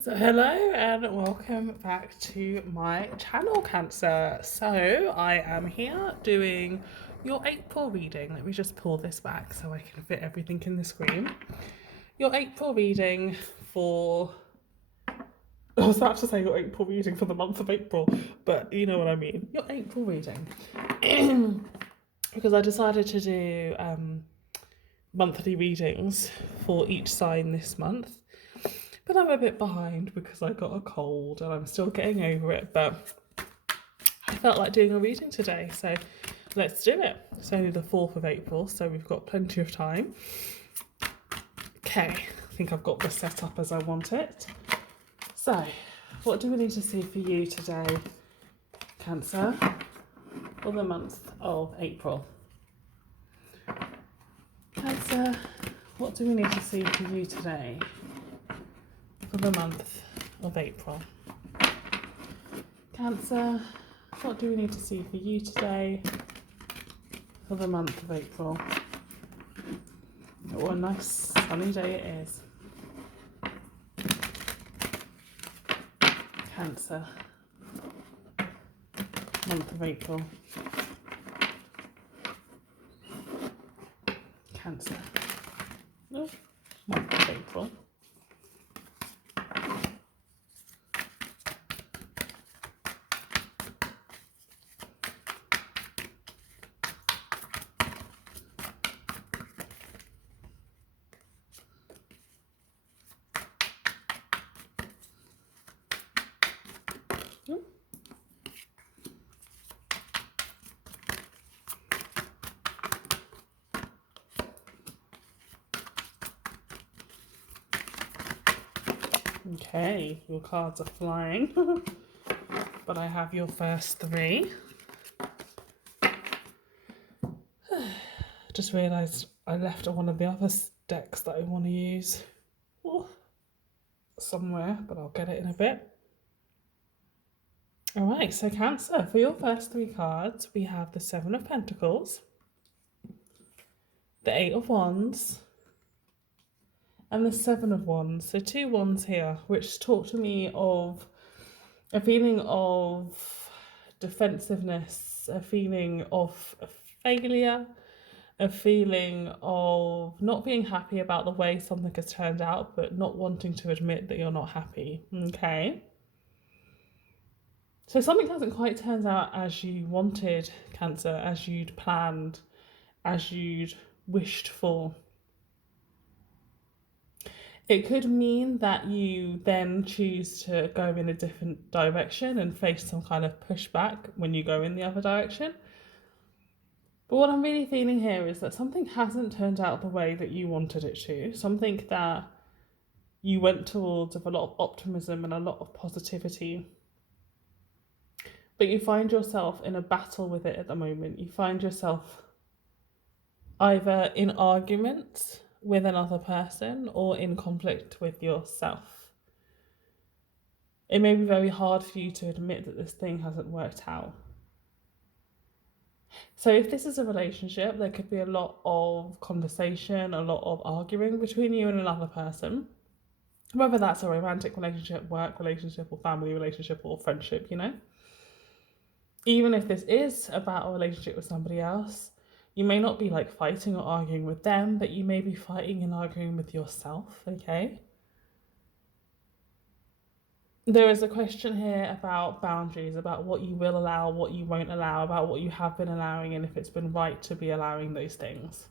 So hello and welcome back to my channel, Cancer. So I am here doing your April reading. Let me just pull this back so I can fit everything in the screen. Your April reading for... I was about to say your April reading for the month of April, but you know what I mean. Your April reading. Because I decided to do monthly readings for each sign this month. But I'm a bit behind because I got a cold and I'm still getting over it, but I felt like doing a reading today, so let's do it. It's only the 4th of April, so we've got plenty of time. Okay, I think I've got this set up as I want it. So, what do we need to see for you today, Cancer, for the month of April? Cancer, what do we need to see for you today for the month of April? Cancer, what do we need to see for you today for the month of April? What a nice sunny day it is. Cancer, month of April. Cancer, oh, month of April. Okay, your cards are flying, but I have your first 3. Just realised I left one of the other decks that I want to use somewhere, but I'll get it in a bit. Alright, so Cancer, for your first 3 cards, we have the 7 of Pentacles, the 8 of Wands, and the 7 of Wands. So 2 wands here, which talk to me of a feeling of defensiveness, a feeling of failure, a feeling of not being happy about the way something has turned out, but not wanting to admit that you're not happy. Okay. So something hasn't quite turned out as you wanted, Cancer, as you'd planned, as you'd wished for. It could mean that you then choose to go in a different direction and face some kind of pushback when you go in the other direction. But what I'm really feeling here is that something hasn't turned out the way that you wanted it to. Something that you went towards with a lot of optimism and a lot of positivity. But you find yourself in a battle with it at the moment. You find yourself either in argument with another person or in conflict with yourself. It may be very hard for you to admit that this thing hasn't worked out. So if this is a relationship, there could be a lot of conversation, a lot of arguing between you and another person. Whether that's a romantic relationship, work relationship, or family relationship, or friendship, you know. Even if this is about a relationship with somebody else, you may not be like fighting or arguing with them, but you may be fighting and arguing with yourself, okay? There is a question here about boundaries, about what you will allow, what you won't allow, about what you have been allowing, and if it's been right to be allowing those things.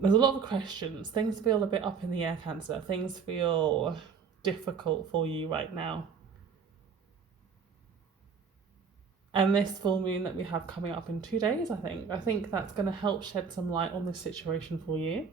There's a lot of questions. Things feel a bit up in the air, Cancer. Things feel difficult for you right now. And this full moon that we have coming up in 2 days, I think that's going to help shed some light on this situation for you.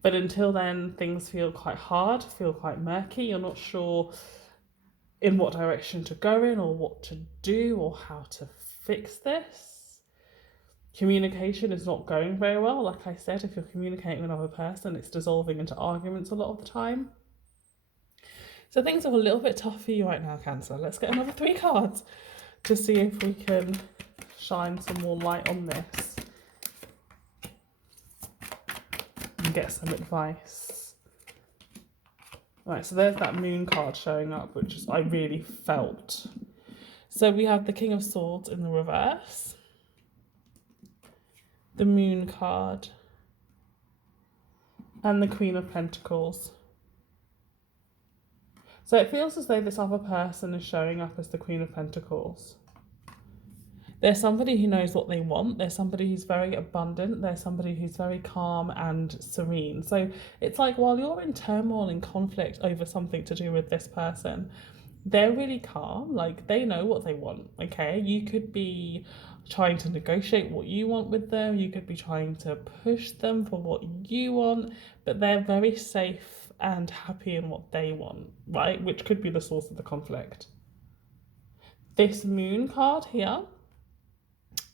But until then, things feel quite hard, feel quite murky. You're not sure in what direction to go in or what to do or how to fix this. Communication is not going very well. Like I said, if you're communicating with another person, it's dissolving into arguments a lot of the time. So things are a little bit tough for you right now, Cancer. Let's get another 3 cards to see if we can shine some more light on this and get some advice. Right, so there's that moon card showing up, which is, I really felt. So we have the King of Swords in the reverse, the Moon card, and the Queen of Pentacles. So it feels as though this other person is showing up as the Queen of Pentacles. There's somebody who knows what they want. There's somebody who's very abundant. There's somebody who's very calm and serene. So it's like while you're in turmoil and conflict over something to do with this person, they're really calm. Like they know what they want, okay? You could be trying to negotiate what you want with them. You could be trying to push them for what you want, but they're very safe and happy in what they want, right? Which could be the source of the conflict. This Moon card here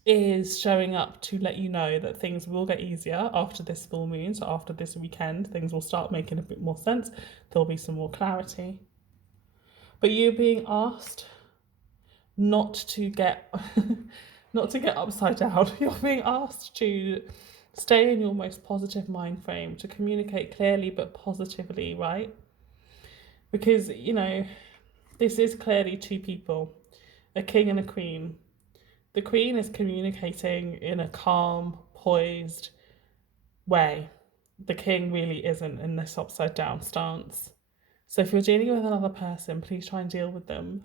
is showing up to let you know that things will get easier after this full moon. So after this weekend, things will start making a bit more sense. There'll be some more clarity. But you're being asked not to get not to get upside down. You're being asked to stay in your most positive mind frame, to communicate clearly but positively, right? Because, you know, this is clearly two people, a king and a queen. The queen is communicating in a calm, poised way. The king really isn't in this upside down stance. So if you're dealing with another person, please try and deal with them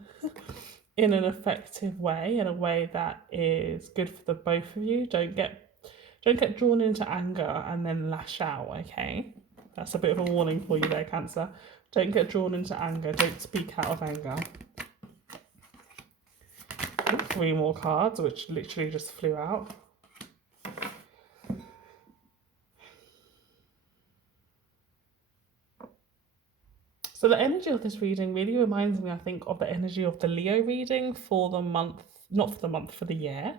in an effective way, in a way that is good for the both of you. Don't get drawn into anger and then lash out, okay? That's a bit of a warning for you there, Cancer. Don't get drawn into anger. Don't speak out of anger. 3 more cards, which literally just flew out. So the energy of this reading really reminds me, I think, of the energy of the Leo reading for the month, not for the month, for the year,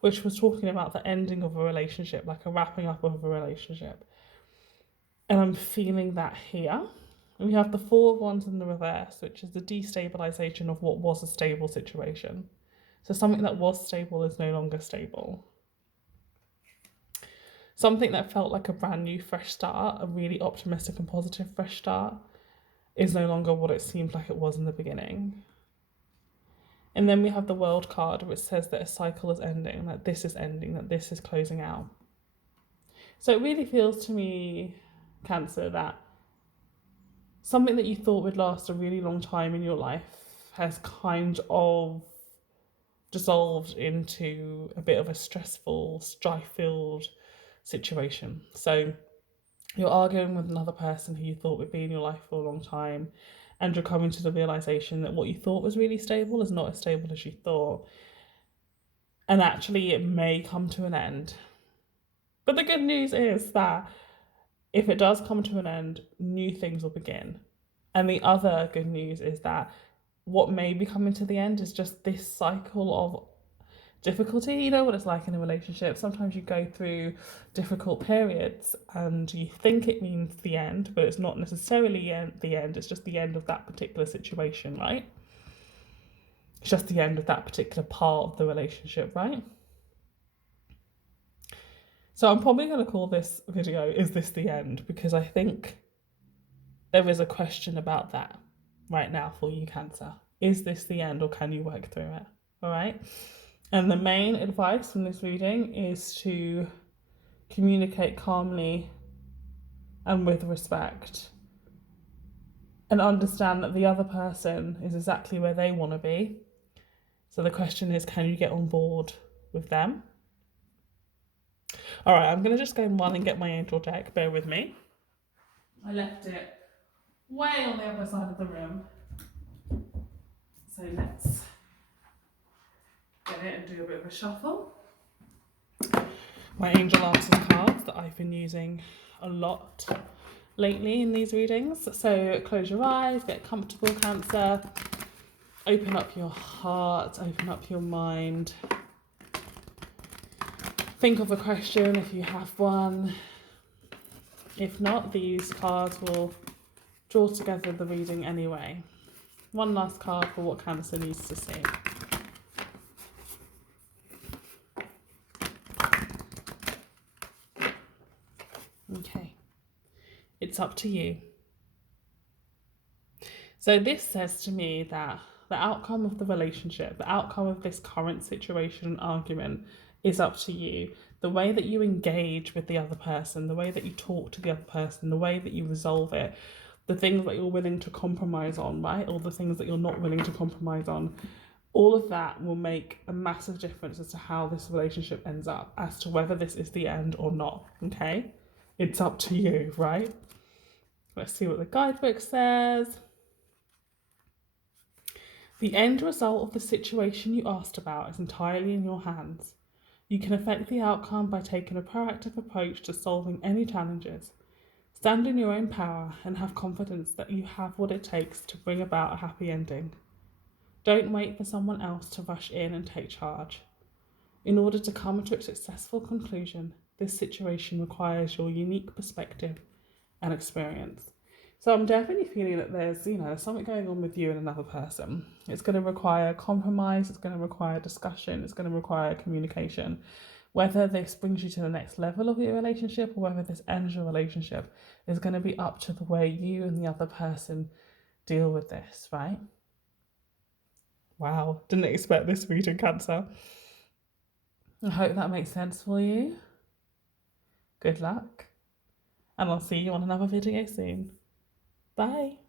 which was talking about the ending of a relationship, like a wrapping up of a relationship. And I'm feeling that here. And we have the 4 of Wands in the reverse, which is the destabilization of what was a stable situation. So something that was stable is no longer stable. Something that felt like a brand new fresh start, a really optimistic and positive fresh start, is no longer what it seemed like it was in the beginning. And then we have the World card, which says that a cycle is ending, that this is ending, that this is closing out. So it really feels to me, Cancer, that something that you thought would last a really long time in your life has kind of dissolved into a bit of a stressful, strife-filled situation. So you're arguing with another person who you thought would be in your life for a long time, and you're coming to the realization that what you thought was really stable is not as stable as you thought. And actually, it may come to an end. But the good news is that if it does come to an end, new things will begin. And the other good news is that what may be coming to the end is just this cycle of difficulty. You know what it's like in a relationship. Sometimes you go through difficult periods and you think it means the end, but it's not necessarily the end. It's just the end of that particular situation, right? It's just the end of that particular part of the relationship, right? So I'm probably going to call this video, Is This the End? Because I think there is a question about that right now for you, Cancer. Is this the end, or can you work through it? All right. And the main advice from this reading is to communicate calmly and with respect, and understand that the other person is exactly where they want to be. So the question is, can you get on board with them? All right, I'm going to just go and run and get my angel deck. Bear with me. I left it way on the other side of the room. So let's get it and do a bit of a shuffle. My angel answers cards that I've been using a lot lately in these readings. So close your eyes, get comfortable, Cancer. Open up your heart, open up your mind. Think of a question if you have one. If not, these cards will draw together the reading anyway. One last card for what Cancer needs to see. Okay, it's up to you. So this says to me that the outcome of the relationship, the outcome of this current situation and argument is up to you. The way that you engage with the other person, the way that you talk to the other person, the way that you resolve it, the things that you're willing to compromise on, right? Or the things that you're not willing to compromise on. All of that will make a massive difference as to how this relationship ends up, as to whether this is the end or not, okay? It's up to you, right? Let's see what the guidebook says. The end result of the situation you asked about is entirely in your hands. You can affect the outcome by taking a proactive approach to solving any challenges. Stand in your own power and have confidence that you have what it takes to bring about a happy ending. Don't wait for someone else to rush in and take charge. In order to come to a successful conclusion, this situation requires your unique perspective and experience. So I'm definitely feeling that there's something going on with you and another person. It's going to require compromise, it's going to require discussion, it's going to require communication. Whether this brings you to the next level of your relationship or whether this ends your relationship is going to be up to the way you and the other person deal with this, right? Wow, didn't expect this reading, Cancer. I hope that makes sense for you. Good luck. And I'll see you on another video soon. Bye.